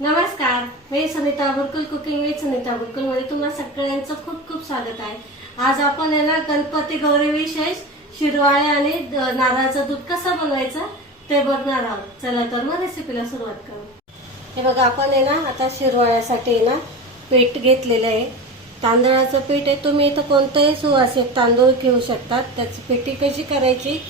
नमस्कार मी Sunita Gurukul cooking with Sunita बुरकुलमध्ये सगळ्यांचं खूप खूप स्वागत आहे. आज आपण आहे ना गणपती गौरी विशेष शिरवाळे आणि द- नारळाचं दूध कसं बनवायचं ते बघणार आहोत. चला तर मग रेसिपीला सुरुवात करू. हे बघा आपण आहे ना आता शिरवाळ्यासाठी आहे ना पीठ घेतलेलं आहे. तांदळाचं पीठ आहे तुम्ही इथं कोणतंही सुवासिक तांदूळ घेऊ शकतात. त्याची पिठी कशी करायची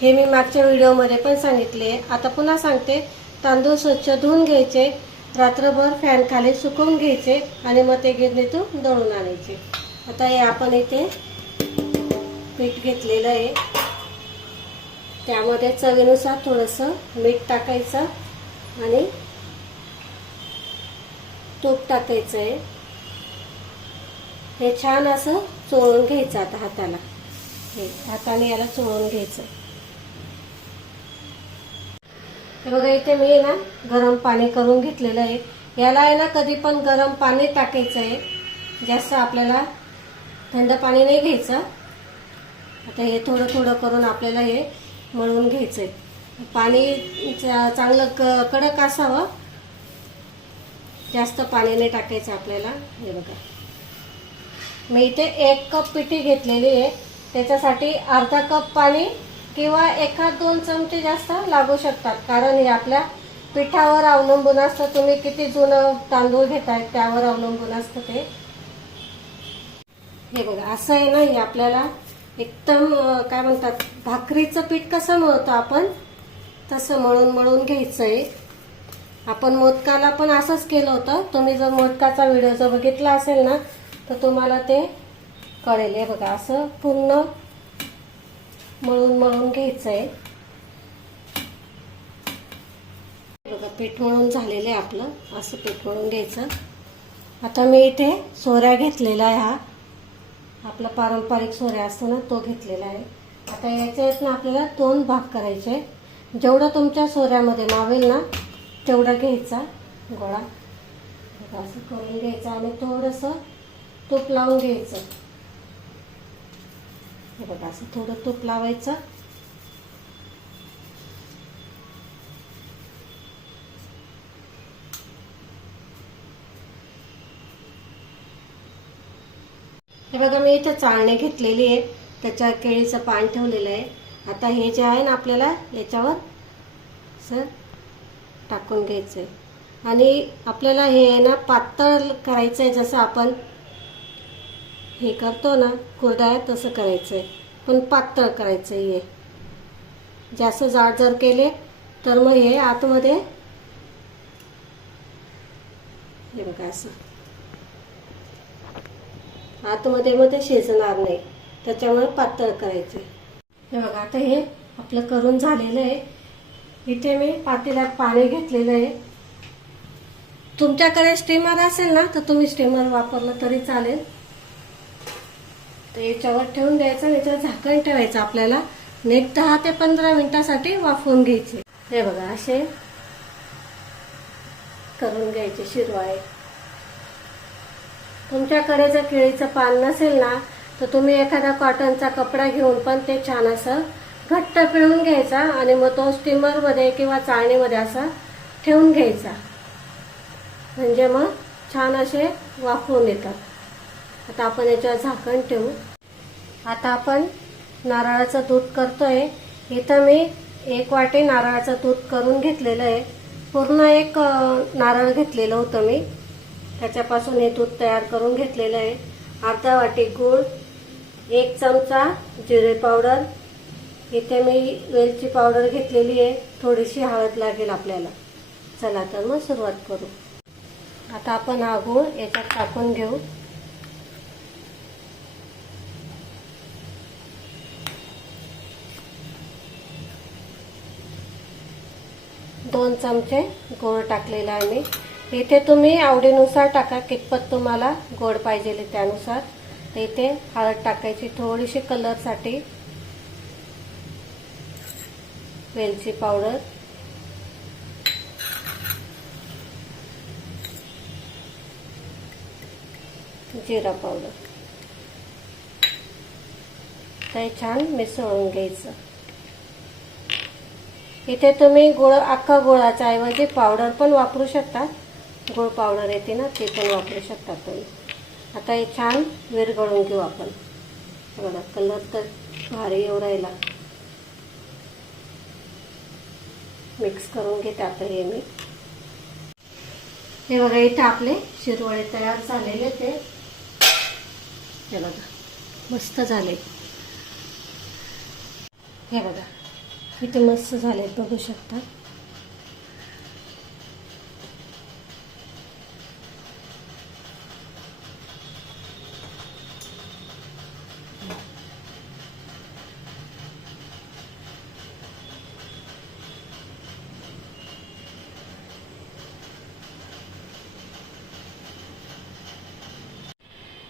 हे मी मागच्या व्हिडिओमध्ये पण सांगितले आता पुन्हा सांगते तांदूळ स्वच्छ धुवून घ्यायचे. रात्रभर फॅन खाली सुकवून घ्यायचे आणि मग ते गिरणीतून दळून आणायचे. आता हे आपण इथे पीठ घेतलेलं आहे. त्यामध्ये चवीनुसार थोडंसं मीठ टाकायचं आणि तूप टाकायचं आहे. हे छान असं चोळून घ्यायचं आता हाताला. हे हाताने याला चोळून घ्यायचं हे बघा इथे मी ना गरम पाणी करून घेतलेलं आहे. याला आहे ना कधी पण गरम पाणी टाकायचं आहे. जास्त आपल्याला थंड पाणी नाही घ्यायचं. आता हे थोडं थोडं करून आपल्याला हे मळून घ्यायचं आहे. पाणी चांगलं क कडक असावं. जास्त पाणी नाही टाकायचं आपल्याला. हे बघा. मी इथे एक कप पिठी घेतलेली आहे. त्याच्यासाठी अर्धा कप पाणी किंवा एखाद दोन चमचे जास्त लागू शकतात. कारण हे आपल्या पिठावर अवलंबून असतं. तुम्ही किती जुनं तांदूळ घेताय त्यावर अवलंबून असतं ते. हे बघा असं आहे ना हे आपल्याला एकदम काय म्हणतात भाकरीचं पीठ कसं मळतो आपण? तसं मळून मळून घ्यायचं आहे आपण मोदकाला पण असंच केलं होतं. तुम्ही जर मोदकाचा व्हिडिओ जर बघितला असेल ना तर तुम्हाला ते कळेल. हे बघा असं पूर्ण मळून मळून घ्यायचं आहे बघा पीठ मळून झालेलं आहे आपलं. असं पीठ मळून घ्यायचं. आता मी इथे सोऱ्या घेतलेला आहे हा. आपला पारंपरिक सोऱ्या असतो ना तो घेतलेला आहे. आता याच्यात ना आपल्याला दोन भाग करायचे जेवढं तुमच्या सोऱ्यामध्ये मावेल ना तेवढा घ्यायचा गोळा. असं करून घ्यायचं आणि थोडंसं तूप लावून घ्यायचं. हे बघा असं थोडं तूप लावायचं. हे बघा मी इथे चाळणी घेतलेली आहे. त्याच्या केळीचं पान ठेवलेलं आहे. आता हे जे आहे ना आपल्याला याच्यावर असं टाकून घ्यायचं आहे आणि आपल्याला हे आहे ना पातळ करायचं आहे जसं आपण हे करतो ना कुरडया तसं करायचं आहे पण पातळ करायचं आहे हे. जास्त जाड जर केले तर मग हे आतमध्ये हे बघा असं. आतमध्ये मग ते शिजणार नाही. त्याच्यामुळे पातळ करायचे हे बघा आता हे आपलं करून झालेलं आहे. इथे मी पातेल्यात पाणी घेतलेलं आहे. तुमच्याकडे स्टीमर असेल ना तर तुम्ही स्टीमर वापरलं तरी चालेल. तर याच्यावर ठेवून द्यायचं आणि याच्यावर झाकण ठेवायचं आपल्याला. नेट दहा ते पंधरा मिनिटासाठी वाफवून घ्यायचे. हे बघा असे करून घ्यायचे शिरवाळे. तुमच्याकडे जर केळीचं पान नसेल ना तर तुम्ही एखादा कॉटनचा कपडा घेऊन पण ते छान असं घट्ट पिळून घ्यायचा आणि मग तो स्टीमरमध्ये किंवा चाळणीमध्ये असा ठेवून घ्यायचा. म्हणजे मग छान असे वाफवून येतात. आता आपण याच्यावर झाकण ठेवू. आता आपण नारळाचं दूध करतोय. इथं मी एक वाटी नारळाचं दूध करून घेतलेलं आहे. पूर्ण एक नारळ घेतलेलं होतं मी. त्याच्यापासून हे दूध तयार करून घेतलेलं आहे. अर्धा वाटी गूळ एक चमचा जिरे पावडर. इथे मी वेलची पावडर घेतलेली आहे. थोडीशी हळद लागेल आपल्याला. चला तर मग सुरुवात करू. आता आपण हा गूळ याच्यात टाकून घेऊ. दोन चमचे गोड टाकलेला आहे मी. इथे तुम्ही आवडीनुसार टाका कितपत तुम्हाला गोड पाहिजे त्यानुसार. तर इथे हळद टाकायची थोडीशी कलरसाठी वेलची पावडर. जिरा पावडर. ते छान मिसळून घ्यायचं. इथे तुम्ही गुळ अख्खा गुळाच्या ऐवजी पावडर पण वापरू शकता. गुळ पावडर येते ना ते पण वापरू शकता तुम्ही. आता हे छान विरघळून घेऊ आपण. बघा कलर तर भारी येऊ राहिला. मिक्स करून घेते आता हे मी. हे बघा इथे आपले शिरवळे तयार झालेले ते. हे बघा मस्त झाले. हे बघा. किती मस्त झाले बघू शकता.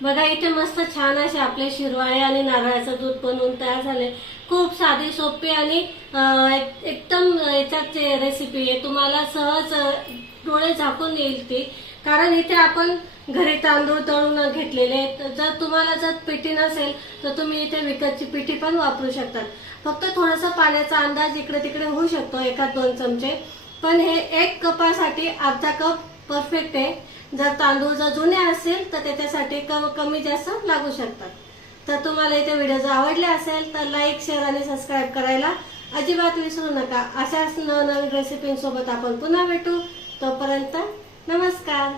बघा इथे मस्त छान असे आपले शिरवाळे आणि नारळाचं दूध बनवून तयार झाले खूप साधी सोपी आणि एकदम याच्यात रेसिपी आहे. तुम्हाला सहज डोळे झाकून येईल ती. कारण इथे आपण घरी तांदूळ तळून घेतलेले आहेत. जर तुम्हाला जर पिठी नसेल तर तुम्ही इथे विकतची पिठी पण वापरू शकतात. फक्त थोडासा पाण्याचा अंदाज इकडे तिकडे होऊ शकतो एखाद दोन चमचे. पण हे एक कपासाठी अर्धा कप परफेक्ट आहे. जर तांदूळ जर जुने असेल तर त्याच्यासाठी क- कमी जास्त लागू शकतात. तर तुम्हाला इथे व्हिडिओ जर आवडले असेल तर लाईक शेअर आणि सबस्क्राईब करायला अजिबात विसरू नका. अशाच नवनवीन रेसिपींसोबत आपण पुन्हा भेटू. तोपर्यंत नमस्कार.